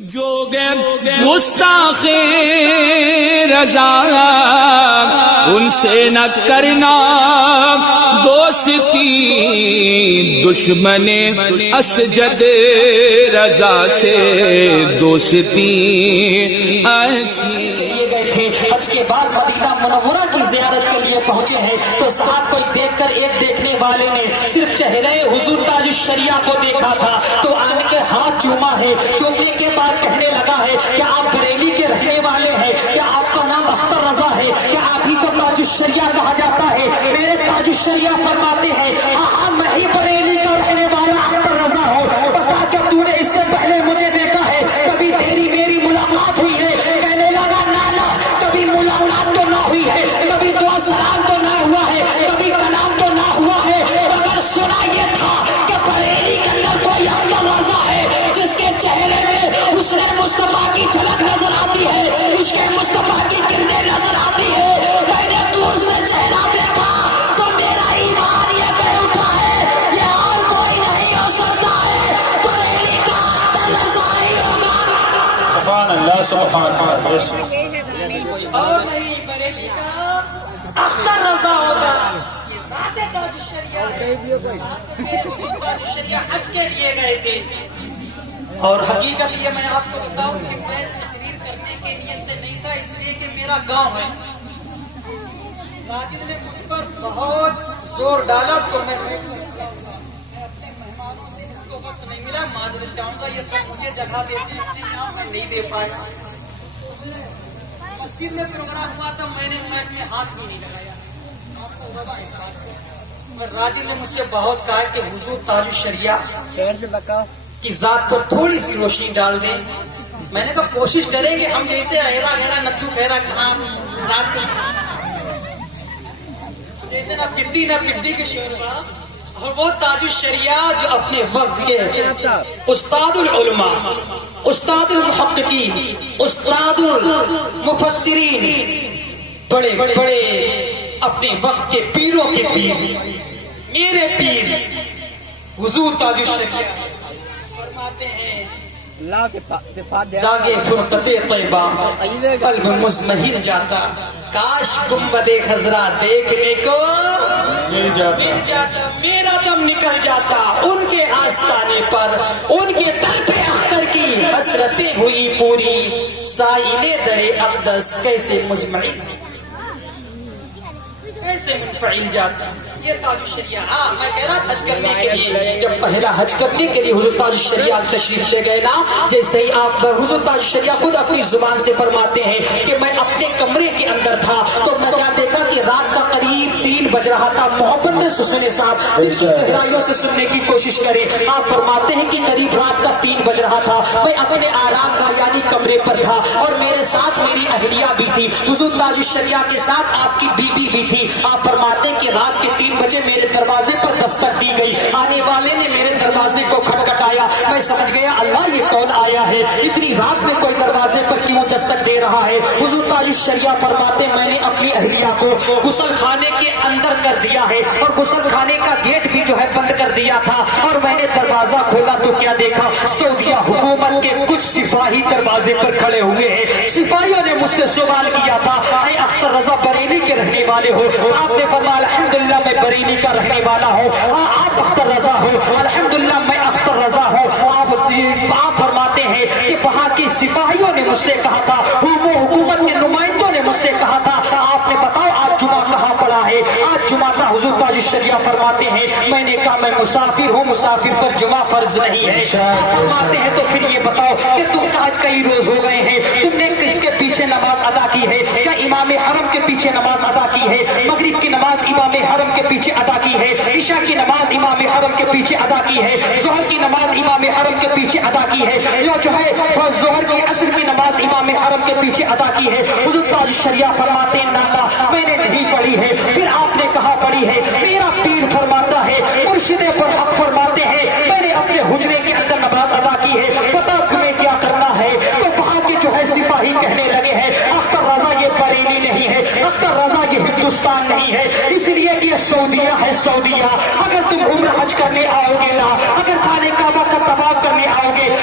جو گستاخ رضا ان سے نہ کرنا دوستی، دشمن اسجد رضا سے دوستی اچھی۔ حج کے بعد مدینہ منورہ کی زیارت کے لیے پہنچے ہیں تو صاحب کو دیکھ کر ایک دیکھنے والے نے صرف چہرے حضور تاج الشریعہ کو دیکھا تھا تو آن کے ہاتھ چوما ہے، چومنے کے بعد کہنے لگا ہے کہ آپ بریلی کے رہنے والے ہیں، کیا آپ کا نام اختر رضا ہے، کیا آپ ہی کو تاج الشریعہ کہا جاتا ہے؟ میرے تاج الشریعہ فرماتے ہیں ہاں میں ہی بریلی کا رہنے والا اختر رضا ہوں، بتا کیا تو نے اس سے پہلے مجھے دیکھا ہے؟ کبھی تیری میری ملاقات ہوئی ہے؟ کہنے لگا نانا کبھی ملاقات تو نہ ہوئی ہے، کبھی دعا سلام تو نہ ہوا ہے، کبھی کلام تو نہ ہوا ہے، مگر سنا یہ تھا کہ بریلی کے اندر کوئی اختر رضا ہے جس کے چہرے میں حسن مصطفیٰ کی جھلک نظر آتی ہے، عشق مصطفیٰ کی کرنیں نظر آتی ہے۔ میں نے دور سے چہرہ دیکھا تو میرا ایمان یہ کہہ اٹھا ہے یہ اور کوئی نہیں ہو سکتا ہے، بریلی کا اختر رضا ہی ہوگا۔ سبحان اللہ سبحان اللہ۔ اور نہیں بریلی کا اختر رضا ہوگا۔ تاج الشریعہ حج کے لیے گئے تھے اور حقیقت یہ میں آپ کو بتاؤں کہ میں تقریر کرنے کے لیے سے نہیں تھا، اس لیے کہ میرا گاؤں ہے۔ راجد نے مجھ پر بہت زور ڈالا تو میں اپنے مہمانوں سے اس کو وقت نہیں ملا، معذرت چاہوں گا، یہ سب مجھے جگہ دیتے ہیں اپنے یہاں میں نہیں دے پایا۔ مسجد میں پروگرام ہوا تھا، میں نے مائک میں ہاتھ بھی نہیں لگایا۔ راجد نے مجھ سے بہت کہا کہ حضور تاج الشریعہ کی ذات پر تھوڑی سی روشنی ڈال دیں۔ میں نے کہا کوشش کریں گے ہم، جیسے اہرا گہرا نتھو گہرا کہاں رات کو جیسے نہ پڈی کے شعر کا، اور وہ تاج الشریعہ جو اپنے وقت کے استاد العلماء، استاد المحققین، استاد المفسرین، بڑے بڑے اپنے وقت کے پیروں کے پیر، میرے پیر حضور تاج الشریعہ فرماتے ہیں داغے فرقت طیبہ قلب مزمحل جاتا، کاش گنبد خضرا دیکھنے کو مل جاتا، میرا دم نکل جاتا ان کے آستانے پر، ان کے در پہ اختر کی حسرتیں ہوئی پوری، سائل در اقدس کیسے مجمعی کیسے منفعل جاتا۔ یہ تاج الشریعہ، ہاں میں کہہ رہا تھا حج کرنے کے لیے، جب پہلا حج کرنے کے لیے حضور تاج الشریعہ تشریف لے گئے نا، جیسے ہی آپ حضور تاج الشریعہ خود اپنی زبان سے فرماتے ہیں کہ میں اپنے کمرے کے اندر تھا تو میں کیا دیکھا کہ رات کا قریب 3 بج رہا تھا۔ محبت سے سنے صاحب، دل کی گہرائیوں سے سننے کی کوشش کریں۔ آپ فرماتے ہیں کہ قریب رات کا 3 بج رہا تھا، میں اپنے آرام گاہ یعنی کمرے پر تھا اور میرے ساتھ میری اہلیہ بھی تھی، حضور تاج الشریعہ کے ساتھ آپ کی بیوی بھی تھی۔ آپ فرماتے ہیں کہ رات کے 3 بجے میرے دروازے پر دستک دی گئی، آنے والے نے میرے دروازے کو کھٹکھٹایا، میں سمجھ گیا اللہ یہ کون آیا ہے، اتنی رات میں کوئی دروازے پر کیوں دستک دے رہا ہے۔ حضور تاج الشریعہ فرماتے میں نے اپنی اہلیہ کو غسل خانے کے اندر کر دیا ہے اور غسل خانے کا گیٹ بھی جو ہے بند کر دیا تھا، اور میں نے دروازہ کھولا تو کیا دیکھا، سعودیہ حکومت کے کچھ سپاہی دروازے پر کھڑے ہوئے ہیں۔ سپاہیوں نے مجھ سے سوال کیا تھا اے اختر رضا بریلی کے رہنے والے ہو؟ آپ نے فرمایا الحمدللہ میں بریلی کا رہنے والا ہوں۔ ہاں آپ اختر رضا ہو؟ الحمدللہ میں اختر رضا ہوں۔ آپ فرماتے ہیں کہ وہاں کی سپاہیوں نے مجھ سے کہا تھا، حکومت کے نمائندوں نے مجھ سے کہا تھا آپ نے بتاؤ آج جمعہ کہاں پڑا ہے، آج جمعہ تھا۔ حضور تاج الشریعہ فرماتے ہیں میں نے کہا میں مسافر ہوں، مسافر پر جمعہ فرض نہیں ہے۔ فرماتے ہیں تو پھر یہ بتاؤ کہ تم کا آج کئی روز ہو گئے ہیں، تم نے کس کے پیچھے نماز ادا کی ہے؟ کیا امام حرم کے پیچھے نماز ادا کی ہے؟ مغرب کی نماز امام حرم کے پیچھے ادا کی ہے؟ عشاء کی نماز امام حرم کے پیچھے ادا کی ہے؟ ظہر کی نماز امام حرم کے پیچھے ادا کی ہے؟ یا جو ہے ظہر کی عصر کی نماز امام حرم کے پیچھے ادا کی ہے؟ حضور تاج الشریعہ فرماتے ہیں نانا میں نے نہیں پڑھی ہے۔ پھر آپ نے کہا پڑھی ہے؟ میرا پیر فرماتا ہے، مرشد پر حق فرماتے ہیں میں نے اپنے حجرے کے اندر نماز ادا کی ہے، پتا تمہیں کیا کرنا ہے؟ تو وہاں کے جو ہے سپاہی کہنے لگے ہیں اختر رضا یہ بریلی نہیں ہے، اختر رضا یہ ہندوستان نہیں ہے، اس لیے کہ یہ سعودیہ ہے۔ سعودیہ اگر تم عمرہ حج کرنے آؤ گے نا، اگر خانہ کعبہ کا طواف کرنے آؤ گے،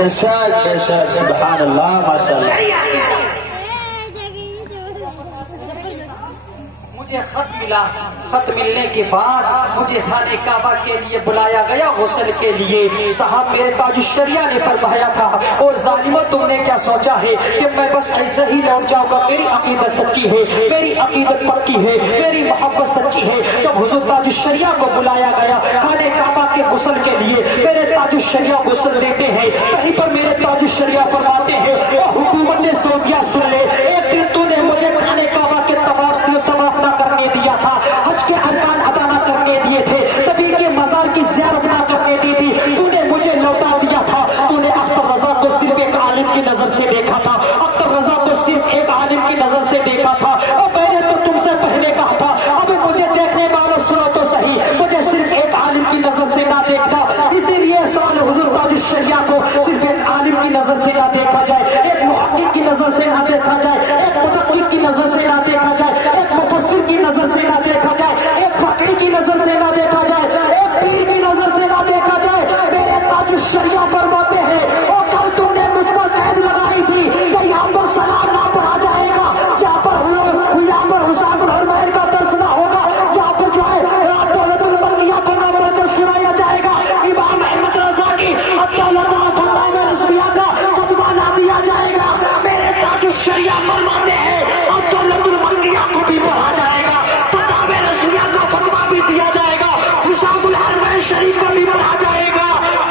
بے شک سبحان اللہ ماشاء اللہ. مجھے خط ملا، خط ملنے کے بعد مجھے خانے کعبہ کے لیے بلایا گیا غسل کے لیے. صاحب میرے تاج الشریعہ نے فرمایا تھا اور ظالموں تم نے کیا سوچا ہے کہ میں بس ایسے ہی لوٹ جاؤں گا؟ میری عقیدت سچی ہے، میری عقیدت پکی ہے، میری محبت سچی ہے. جب حضور تاج الشریعہ کو بلایا گیا خانے کعبہ کے غسل کے لیے، میرے تاج الشریعہ غسل دیتے ہیں. کہیں پر میرے تاج الشریعہ فرماتے ہیں او حکومت سعودیہ سن لے، ایک دن تو نے مجھے خانے کعبہ کے طواف نہ کرنے دیا تھا، حج کے ارکان ادا نہ کرنے دیے تھے، نبی کے مزار کی زیارت نہ کرنے دی تھی، تو نے مجھے لوٹا دیا تھا. تو نے اختر رضا کو صرف ایک عالم کی نظر سے دیکھا تھا، اختر رضا کو صرف ایک عالم کی نظر سے دیکھا تھا. اور میں نے تو تم سے پہلے کہا تھا اب مجھے دیکھنے والا سنو تو صحیح، مجھے صرف ایک عالم کی نظر سے نہ دیکھنا. اسی لیے سوال حضور تاج الشریعہ کو صرف ایک عالم کی نظر سے نہ دیکھا جائے، ایک محقق کی نظر سے نہ دیکھا جائے، ایک مدقق کی نظر سے نہ دیکھا جائے، ایک مفسر کی نظر سے نہ دیکھا جائے، ایک فقیر کی نظر سے نہ دیکھا جائے، ایک پیر کی نظر سے نہ دیکھا جائے. میرے تاج الشریعہ فرماتے ہیں اور کل تم نے مجھ پر قید لگائی تھی کہ یہاں پر سلام نہ پڑھا جائے گا، یہاں پر حسین الحرمین کا درس نہ ہوگا، یہاں پر جو ہے دولت المکیہ کو نہ پڑھ کر سنایا جائے گا، امام احمد رضا کی دولت فتاوی رضویہ کا فتویٰ نہ دیا جائے گا. میرے تاج الشریعہ فرماتے ہیں اور دولت المکیہ کو بھی پڑھا جائے گا، فتاوی رضویہ کا فتویٰ بھی دیا جائے گا، حسین الحرمین شریف کو بھی پڑھا جائے گا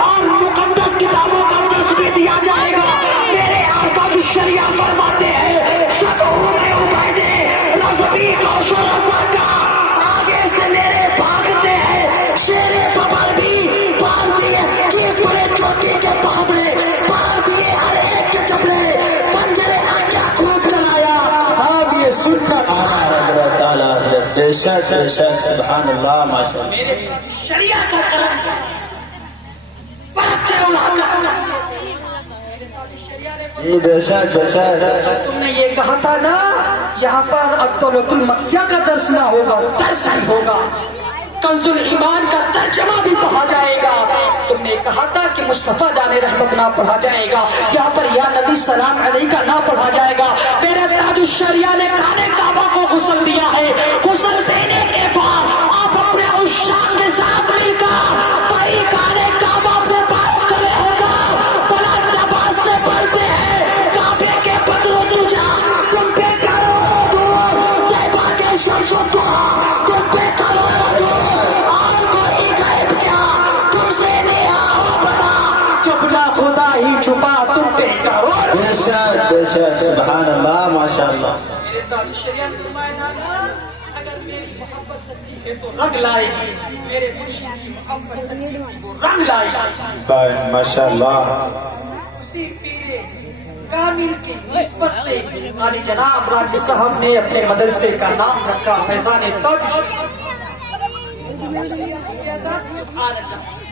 اور مقدس کتابوں کا درس بھی دیا جائے گا. میرے تاج الشریعہ فرماتے ہیں سدوں میں عبیدے رضوی کو رضا کا آگے سے میرے بھاگتے ہیں شیر ببر بھی پار دیے جیت پڑے چوٹی کے پابڑے پار دیے ہر ایک کے چپڑے پنجرے آکیا خوب چلایا. آپ یہ سن کر حضرت تعالیٰ حضرت بے شک سبحان اللہ ماشاء اللہ. میرے شریعہ کا کرم بچے اڑا جی بے شک تم نے یہ کہا تھا نا یہاں پر الدولت المکیہ کا درس نہ ہوگا، درس ہی ہوگا، کنز الایمان کا ترجمہ بھی پڑھا جائے گا. تم نے کہا تھا کہ مصطفیٰ جان رحمت نہ پڑھا جائے گا، یہاں پر یا نبی سلام علیہ کا نہ پڑھا جائے گا. میرے تاج الشریعہ نے خانے کعبہ کو غسل دیا ہے. غسل دینے کے بعد آپ اپنے اس شان کے ساتھ مل کر بھائی خانے کعبہ اپنے پاس کھڑے ہو کر بڑا نماز سے پڑھتے ہیں کعبے کے بدر تجا تم پہ کرو دور طیبہ کے شمس و ضحا تم پہ کرو دور اور کوئی غیب کیا تم سے نیا ہو بنا چپنا خدا ہی چھپا تم پہ کرو. بے شک سبحان اللہ ماشاء اللہ. میرے تاج الشریعہ نے فرمایا نا اگر میری محبت سچی ہے تو رنگ لائے گی، میرے مرشد کی محبت سچی ہے وہ رنگ لائے گی. ماشاء اللہ. اسی پیر کامل کی نسبت سے عالی جناب راجی صاحب نے اپنے مدرسے کا نام رکھا فیضان تاج.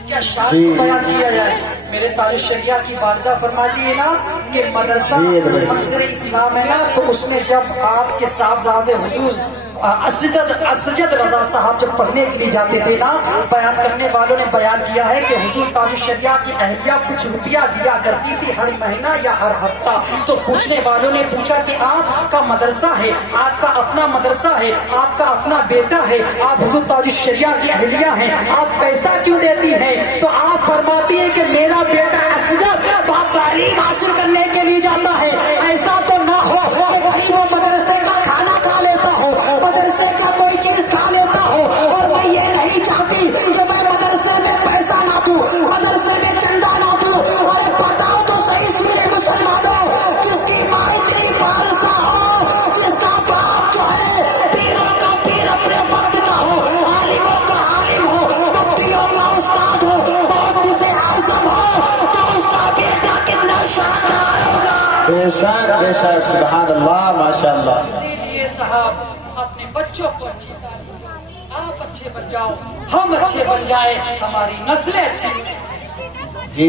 کیا شان بیان کیا جائے. میرے تاج الشریعہ کی والدہ فرماتی ہے نا کہ مدرسہ منظر اسلام ہے نا، تو اس میں جب آپ کے صاحبزادے حضور اسجد رضا صاحب جب پڑھنے کے لیے جاتے تھے نا، بیان کرنے والوں نے بیان کیا ہے کہ حضور تاج الشریعہ کی اہلیہ کچھ روپیہ دیا کرتی تھی ہر مہینہ یا ہر ہفتہ. تو پوچھنے والوں نے پوچھا کہ آپ کا مدرسہ ہے، آپ کا اپنا مدرسہ ہے، آپ کا اپنا بیٹا ہے، آپ حضور تاج الشریعہ کی اہلیہ ہیں، آپ پیسہ کیوں دیتی ہیں؟ تو آپ فرماتی ہیں کہ میرا بیٹا اسجد بات تعلیم حاصل کرنے کے لیے جاتا ہے، ایسا تو نہ ہو کہ کہیں وہ مدرسے کا کھانا کھا لیتا ہو، مدرسے کا کوئی چیز کھا لیتا ہو. اور میں یہ نہیں چاہتی کہ میں مدرسے میں پیسہ نہ دوں، مدرسے میں چندہ نہ دوں. اور بتاؤ تو صحیح سنے مسلمانوں، جس کی ماں اتنی بارسا ہو، جس کا باپ جو ہے پیروں کا پیر اپنے وقت کا ہو، عالموں کا عالم ہو، مفتیوں کا استاد ہو، بہت سے اعظم ہو، تو اس کا بیٹا کتنا شاندار ہوگا. بے شک سبحان اللہ ماشاء اللہ. اسی لیے صاحب اپنے بچوں کو اچھی تعلیم، آپ اچھے بن جاؤ، ہم اچھے بن جائیں، ہماری نسلیں اچھی بن جائیں. جی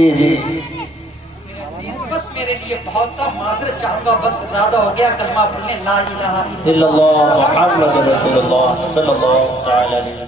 بس میرے لیے بہت تھا، معذرت چاہوں گا، وقت زیادہ ہو گیا. کلمہ پڑھنے لا الہ الا اللہ محمد رسول اللہ صلی اللہ تعالی علیہ وسلم.